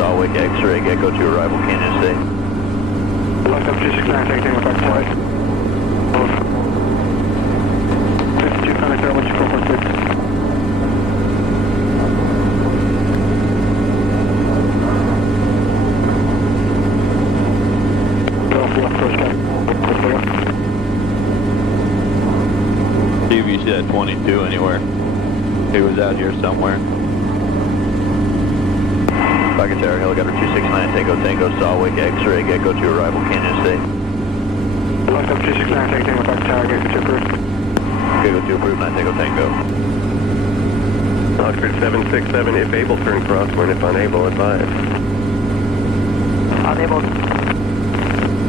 Solwick, X-ray, Gecko 2, arrival, Canyon State. Left up 269, taking back to right. 52 Connector, what's your 446? See if you see that 22 anywhere. He was out here somewhere. Pocket Tower, Helicopter 269, Tango, Solwick, X-ray, Gecko 2, arrival, Canyon State. Left up 269, taking back to tower, Gecko 2 approved. Gecko 2 approved, 9 Tango. Oxford 767, if able, turn crosswind, if unable, advise. Unable.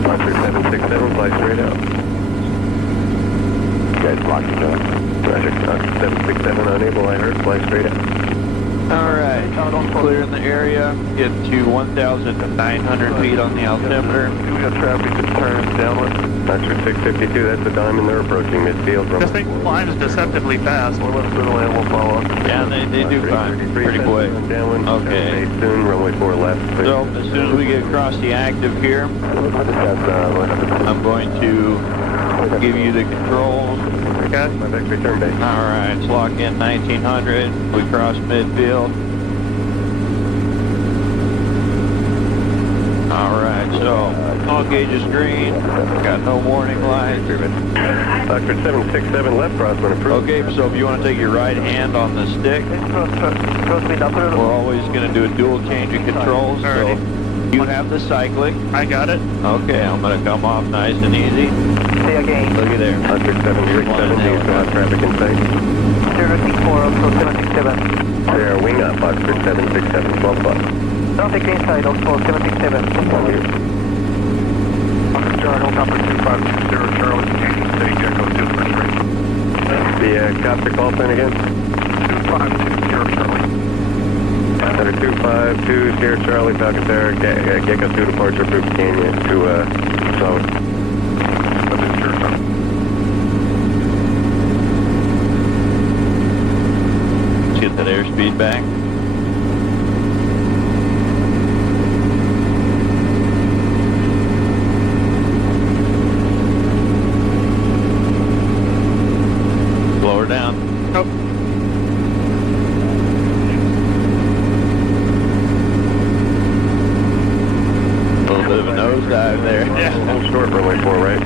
Oxford 767, fly straight out. Guys, blocking the... Roger, Oxford 767, unable, I heard, fly straight out. Alright, clearing the area, get to 1,900 feet on the altimeter. We got traffic that turns downward. Oxford 652, that's the diamond, they're approaching midfield. This thing climbs deceptively fast. We're left middle and we'll follow. Yeah, they do climb pretty quick. Downwind, okay. Soon, runway 4 left. So, as soon as we get across the active here, I'm going to give you the controls. Okay, my next return date. Alright, let's lock in 1900. We cross midfield. Alright, so all gauges green. Got no warning lights. Oxford 767 left crosswind approved. Okay, so if you want to take your right hand on the stick, we're always going to do a dual change of controls. So you have the cyclic. I got it. Okay, I'm going to come off nice and easy. See again. Look at there. Oxford 767, do you still have traffic in sight? 064, also 767. Clear, wing up, Oxford 767, 12 bucks. Traffic inside, also 767. Thank you. Oxford Charlie, Helicopter 2520, Charlie, Canyon State, Gecko 2, first rate. The copter call sign again? 2520, Charlie. Center 252, Sierra Charlie, Falcon Tower, Gecko 2 departure approved Canyon to South. Let's get that airspeed back. Slow her down. Oh. A little bit of a nosedive there. Yeah. A little short runway 4, right?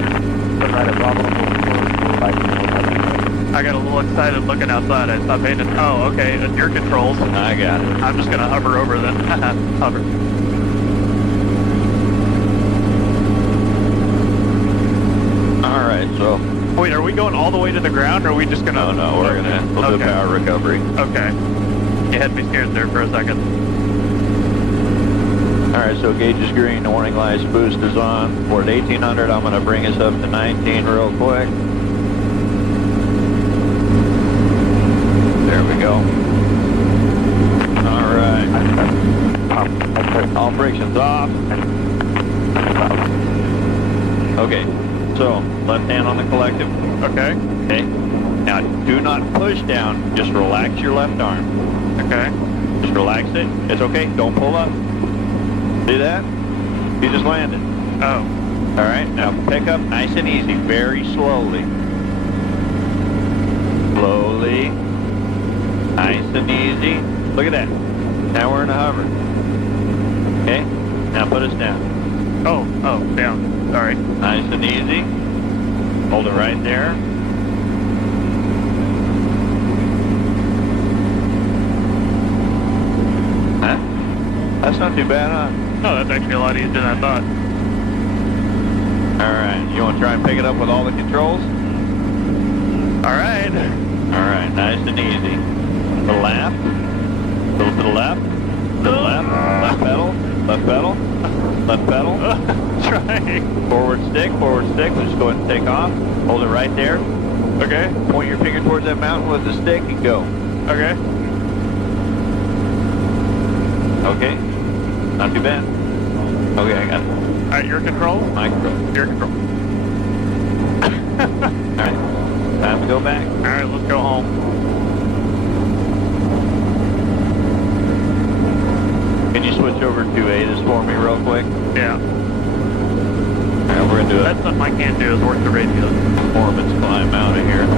I got a little excited looking outside. I stopped paying attention. Oh, okay, it's your controls. I got it. I'm just gonna hover over then. Hover. Alright, so... Wait, are we going all the way to the ground, or are we just gonna... No, we'll do power recovery. Okay. You had me scared there for a second. Alright, so gauge is green, the warning lights, boost is on. We're at 1800, I'm going to bring us up to 19 real quick. There we go. Alright. All friction's off. Okay, so left hand on the collective. Okay. Okay. Now do not push down, just relax your left arm. Okay. Just relax it. It's okay, don't pull up. See that? You just landed. Oh. All right, now pick up nice and easy, very slowly. Slowly. Nice and easy. Look at that. Now we're in a hover. Okay, now put us down. Oh, down. Sorry. Nice and easy. Hold it right there. Huh? That's not too bad, huh? Oh, that's actually a lot easier than I thought. Alright, you want to try and pick it up with all the controls? Alright. Alright, nice and easy. To the left, a little to the left, to the left, left pedal, left pedal, left pedal. Trying. Forward stick, we'll just go ahead and take off. Hold it right there. Okay. Point your finger towards that mountain with the stick and go. Okay. Okay, not too bad. Okay, I got it. Alright, your control? My control. Your control. Alright, time to go back. Alright, let's go home. Can you switch over 2A this for me real quick? Yeah. Alright, we're gonna do That's something I can't do is work the radio. a performance climb out of here.